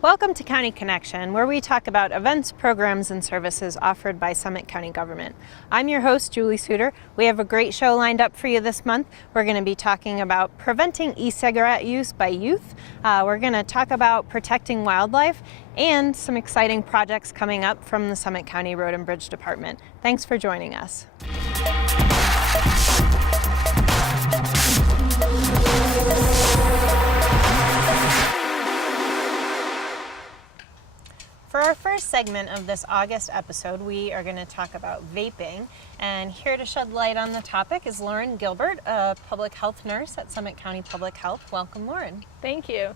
Welcome to County Connection, where we talk about events, programs, and services offered by Summit County Government. I'm your host, Julie Suter. We have a great show lined up for you this month. We're going to be talking about preventing e-cigarette use by youth. We're going to talk about protecting wildlife and some exciting projects coming up from the Summit County Road and Bridge Department. Thanks for joining us. For our first segment of this August episode, we are going to talk about vaping. And here to shed light on the topic is Lauren Gilbert, a public health nurse at Summit County Public Health. Welcome, Lauren. Thank you.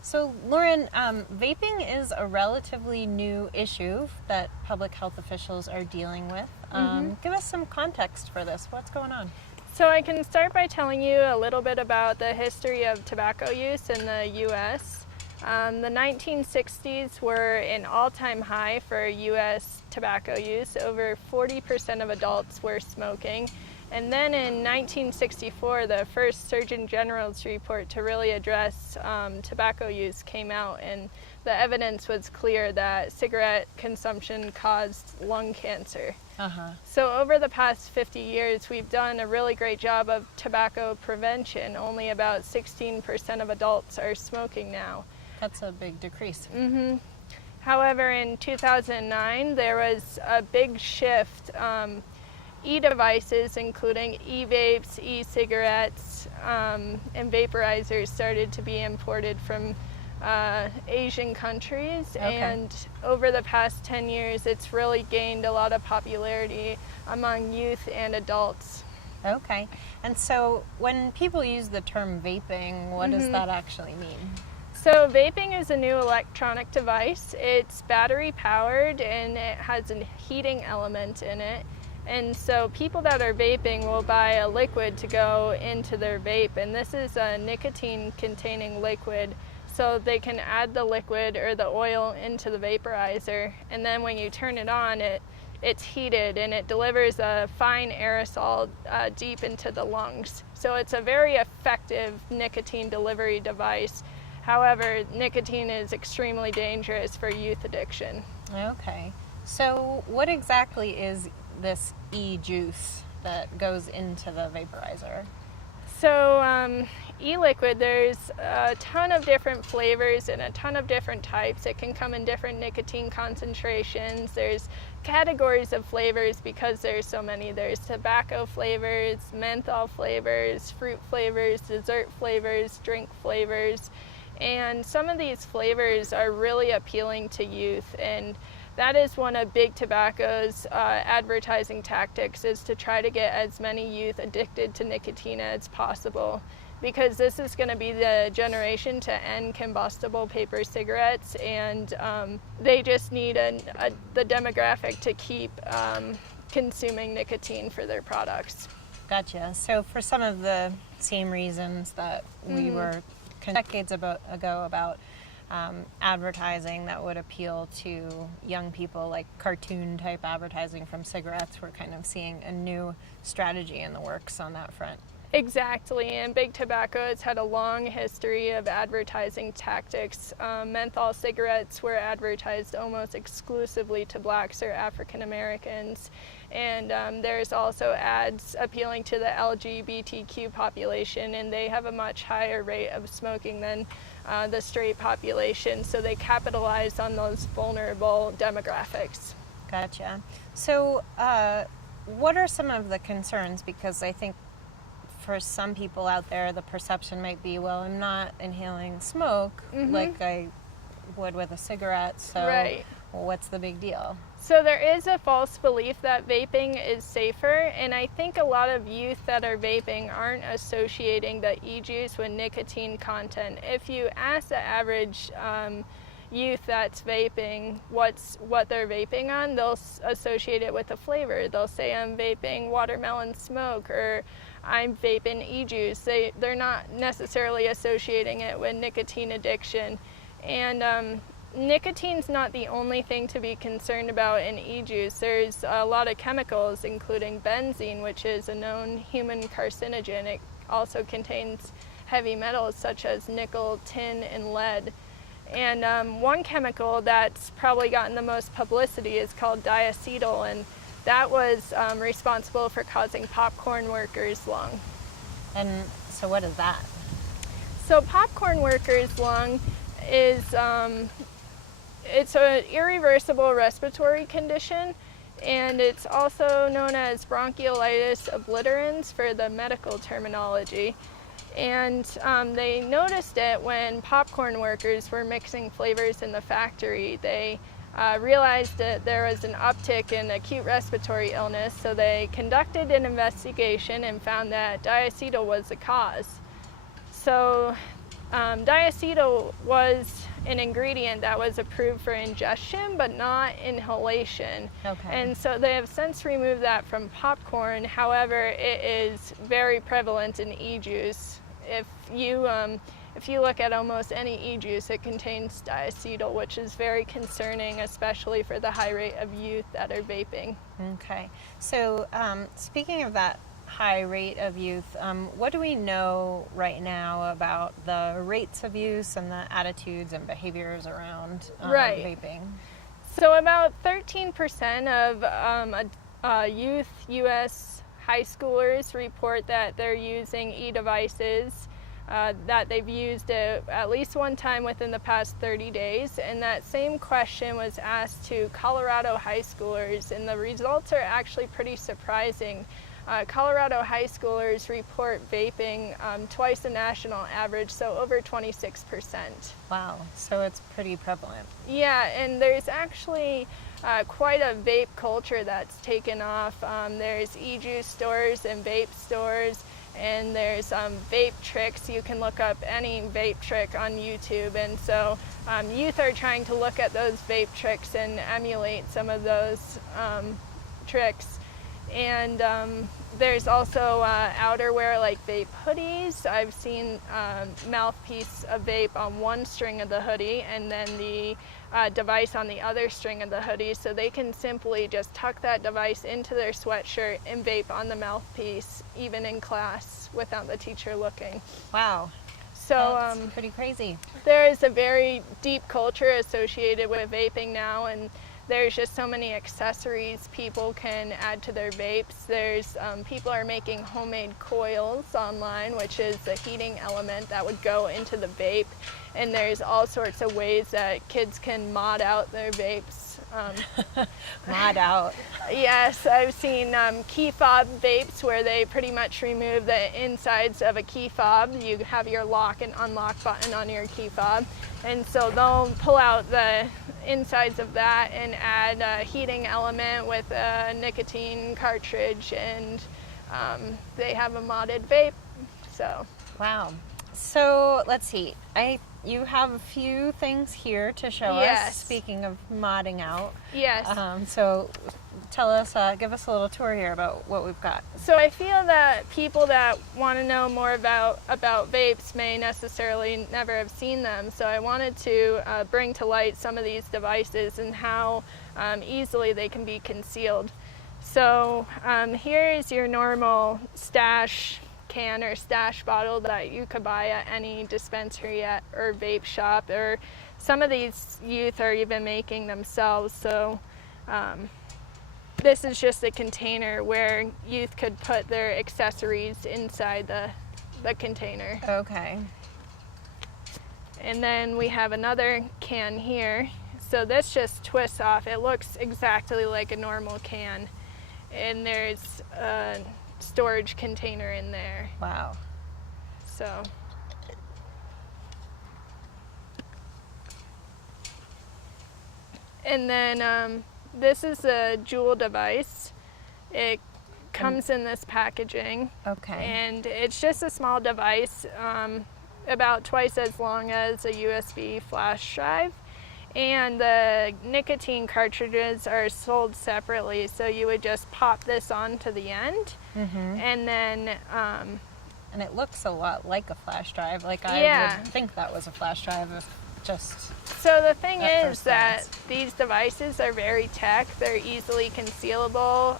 So, Lauren, vaping is a relatively new issue that public health officials are dealing with. Give us some context for this. What's going on? So I can start by telling you a little bit about the history of tobacco use in the U.S. The 1960s were an all-time high for U.S. tobacco use. Over 40% of adults were smoking. And then in 1964, the first Surgeon General's report to really address tobacco use came out, and the evidence was clear that cigarette consumption caused lung cancer. So over the past 50 years, we've done a really great job of tobacco prevention. Only about 16% of adults are smoking now. That's a big decrease. However, in 2009, there was a big shift. E-devices, including e-vapes, e-cigarettes, and vaporizers started to be imported from Asian countries. And over the past 10 years, it's really gained a lot of popularity among youth and adults. Okay. And so when people use the term vaping, what does that actually mean? So vaping is a new electronic device. It's battery powered and it has a heating element in it. And so people that are vaping will buy a liquid to go into their vape, and this is a nicotine containing liquid. So they can add the liquid or the oil into the vaporizer, and then when you turn it on, it's heated and it delivers a fine aerosol deep into the lungs. So it's a very effective nicotine delivery device. However, nicotine is extremely dangerous for youth addiction. Okay. So what exactly is this e-juice that goes into the vaporizer? So e-liquid, there's a ton of different flavors and a ton of different types. It can come in different nicotine concentrations. There's categories of flavors because there's so many. There's tobacco flavors, menthol flavors, fruit flavors, dessert flavors, drink flavors. And some of these flavors are really appealing to youth, and that is one of Big Tobacco's advertising tactics, is to try to get as many youth addicted to nicotine as possible, because this is going to be the generation to end combustible paper cigarettes, and they just need the demographic to keep consuming nicotine for their products. Gotcha. So for some of the same reasons that we were decades ago about advertising that would appeal to young people, like cartoon type advertising from cigarettes, we're kind of seeing a new strategy in the works on that front. Exactly, and Big Tobacco has had a long history of advertising tactics. Menthol cigarettes were advertised almost exclusively to blacks or African Americans, and there's also ads appealing to the LGBTQ population, and they have a much higher rate of smoking than the straight population, so they capitalize on those vulnerable demographics. Gotcha. So what are some of the concerns? Because I think for some people out there, the perception might be, well, I'm not inhaling smoke like I would with a cigarette, so well, what's the big deal? So there is a false belief that vaping is safer, and I think a lot of youth that are vaping aren't associating the e-juice with nicotine content. If you ask the average youth that's vaping what they're vaping on, they'll associate it with a flavor. They'll say, I'm vaping watermelon smoke, or I'm vaping e-juice. They're not necessarily associating it with nicotine addiction. And nicotine's not the only thing to be concerned about in e-juice. There's a lot of chemicals, including benzene, which is a known human carcinogen. It also contains heavy metals such as nickel, tin, and lead. And one chemical that's probably gotten the most publicity is called diacetyl, and that was responsible for causing popcorn workers' lung. And so what is that? So popcorn workers' lung is it's an irreversible respiratory condition, and it's also known as bronchiolitis obliterans for the medical terminology. And they noticed it when popcorn workers were mixing flavors in the factory. They realized that there was an uptick in acute respiratory illness, so they conducted an investigation and found that diacetyl was the cause. So diacetyl was an ingredient that was approved for ingestion but not inhalation. Okay. And so they have since removed that from popcorn. However, it is very prevalent in e-juice. If you look at almost any e-juice, it contains diacetyl, which is very concerning, especially for the high rate of youth that are vaping. Okay. So speaking of that high rate of youth, what do we know right now about the rates of use and the attitudes and behaviors around vaping? So about 13% of youth U.S. high schoolers report that they're using e-devices, that they've used it at least one time within the past 30 days. And that same question was asked to Colorado high schoolers, and the results are actually pretty surprising. Colorado high schoolers report vaping twice the national average, so over 26%. Wow, so it's pretty prevalent. Yeah, and there's actually quite a vape culture that's taken off. There's e-juice stores and vape stores, and there's vape tricks. You can look up any vape trick on YouTube, and so youth are trying to look at those vape tricks and emulate some of those tricks. And there's also outerwear like vape hoodies. I've seen mouthpiece of vape on one string of the hoodie and then the device on the other string of the hoodie, so they can simply just tuck that device into their sweatshirt and vape on the mouthpiece, even in class, without the teacher looking. Wow. So that's pretty crazy. There is a very deep culture associated with vaping now, and there's just so many accessories people can add to their vapes. There's people are making homemade coils online, which is a heating element that would go into the vape. And there's all sorts of ways that kids can mod out their vapes. Mod out. Yes, I've seen key fob vapes where they pretty much remove the insides of a key fob. You have your lock and unlock button on your key fob. And so they'll pull out the insides of that and add a heating element with a nicotine cartridge, and they have a modded vape. So. Wow. So let's see. You have a few things here to show us. Speaking of modding out. Yes. So tell us, give us a little tour here about what we've got. So I feel that people that want to know more about vapes may necessarily never have seen them. So I wanted to bring to light some of these devices and how easily they can be concealed. So here is your normal stash can or stash bottle that you could buy at any dispensary or vape shop, or some of these youth are even making themselves. So this is just a container where youth could put their accessories inside the container. Okay. And then we have another can here. So this just twists off. It looks exactly like a normal can, and there's a storage container in there. Wow. So and then this is a Juul device. It comes in this packaging. Okay. And it's just a small device, about twice as long as a USB flash drive. And the nicotine cartridges are sold separately, so you would just pop this onto the end, and then and it looks a lot like a flash drive. Like I would think that was a flash drive if just. So the thing is that these devices are very tech. They're easily concealable.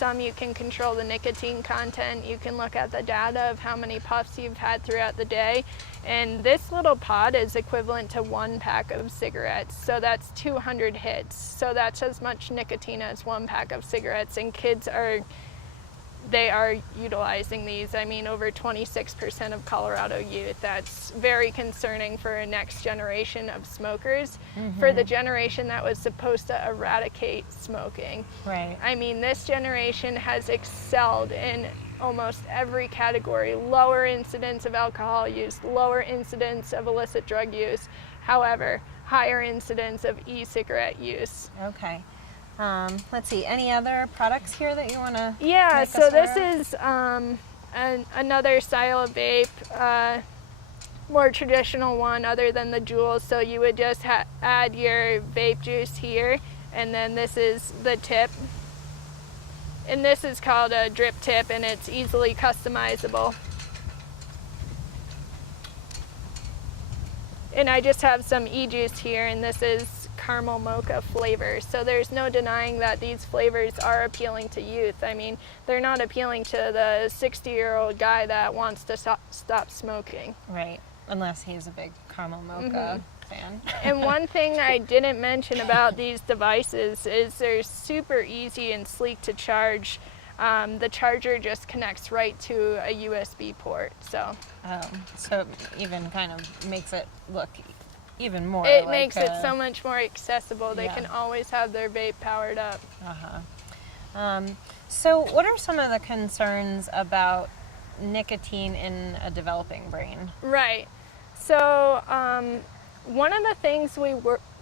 some you can control the nicotine content. You can look at the data of how many puffs you've had throughout the day. And this little pod is equivalent to 1 pack of cigarettes. So that's 200 hits. So that's as much nicotine as 1 pack of cigarettes. And kids are utilizing these. I mean, over 26% of Colorado youth. That's very concerning for a next generation of smokers, for the generation that was supposed to eradicate smoking. Right. I mean, this generation has excelled in almost every category. Lower incidence of alcohol use, lower incidence of illicit drug use, however, higher incidence of e-cigarette use. Okay. Let's see, any other products here that you want to Yeah, so this is another style of vape, more traditional one other than the Juuls. So you would just add your vape juice here, and then this is the tip. And this is called a drip tip, and it's easily customizable. And I just have some e-juice here, and this is caramel mocha flavor. So there's no denying that these flavors are appealing to youth. I mean, they're not appealing to the 60-year-old guy that wants to stop smoking. Right, unless he's a big caramel mocha fan. And one thing I didn't mention about these devices is they're super easy and sleek to charge. The charger just connects right to a USB port. So it even kind of makes it look even more. It makes it so much more accessible. They Yeah. can always have their vape powered up. So what are some of the concerns about nicotine in a developing brain? Right. So one of the things we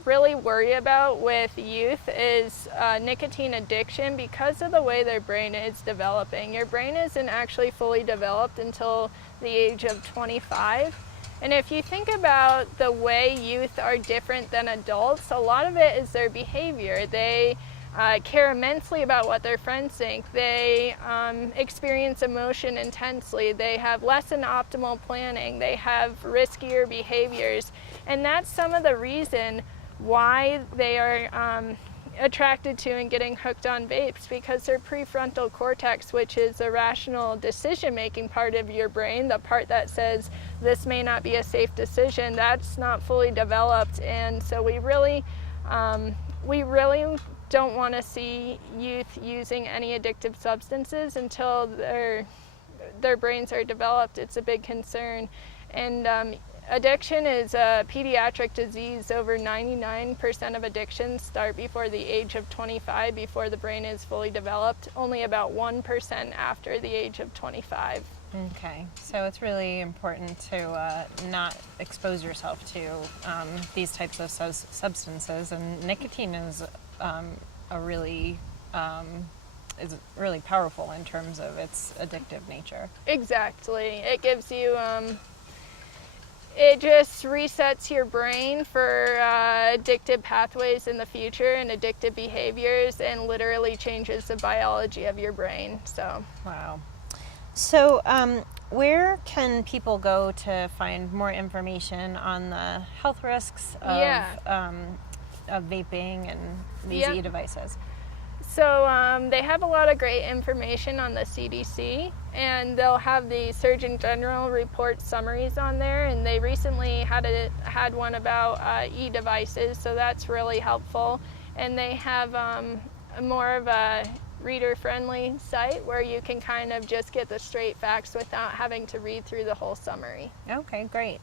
really worry about with youth is nicotine addiction because of the way their brain is developing. Your brain isn't actually fully developed until the age of 25. And if you think about the way youth are different than adults, a lot of it is their behavior. They care immensely about what their friends think. They experience emotion intensely. They have less than optimal planning. They have riskier behaviors. And that's some of the reason why they are attracted to and getting hooked on vapes, because their prefrontal cortex, which is the rational decision-making part of your brain, the part that says this may not be a safe decision, that's not fully developed. And so we really don't want to see youth using any addictive substances until their brains are developed. It's a big concern. And addiction is a pediatric disease. Over 99% of addictions start before the age of 25, before the brain is fully developed. Only about 1% after the age of 25. Okay, so it's really important to not expose yourself to these types of substances, and nicotine is is really powerful in terms of its addictive nature. Exactly. It gives you it just resets your brain for addictive pathways in the future and addictive behaviors, and literally changes the biology of your brain. So wow. So where can people go to find more information on the health risks of vaping and these e-devices? So they have a lot of great information on the CDC, and they'll have the Surgeon General report summaries on there, and they recently had one about e-devices, so that's really helpful. And they have more of a reader-friendly site where you can kind of just get the straight facts without having to read through the whole summary. Okay, great.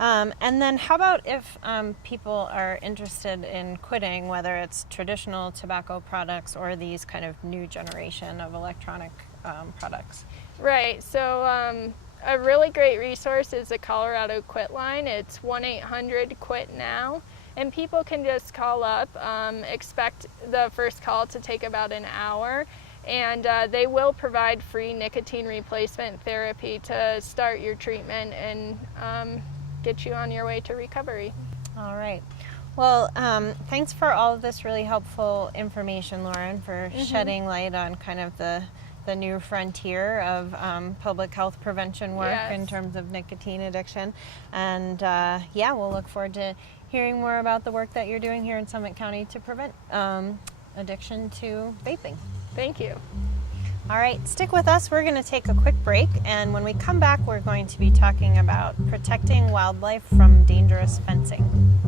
And then how about if people are interested in quitting, whether it's traditional tobacco products or these kind of new generation of electronic products? Right. So a really great resource is the Colorado Quit Line. It's 1-800-QUIT-NOW. And people can just call up, expect the first call to take about an hour, and they will provide free nicotine replacement therapy to start your treatment and get you on your way to recovery. All right. Well, thanks for all of this really helpful information, Lauren, for shedding light on kind of the new frontier of public health prevention work in terms of nicotine addiction. And we'll look forward to hearing more about the work that you're doing here in Summit County to prevent addiction to vaping. Thank you. All right, stick with us. We're going to take a quick break, and when we come back, we're going to be talking about protecting wildlife from dangerous fencing.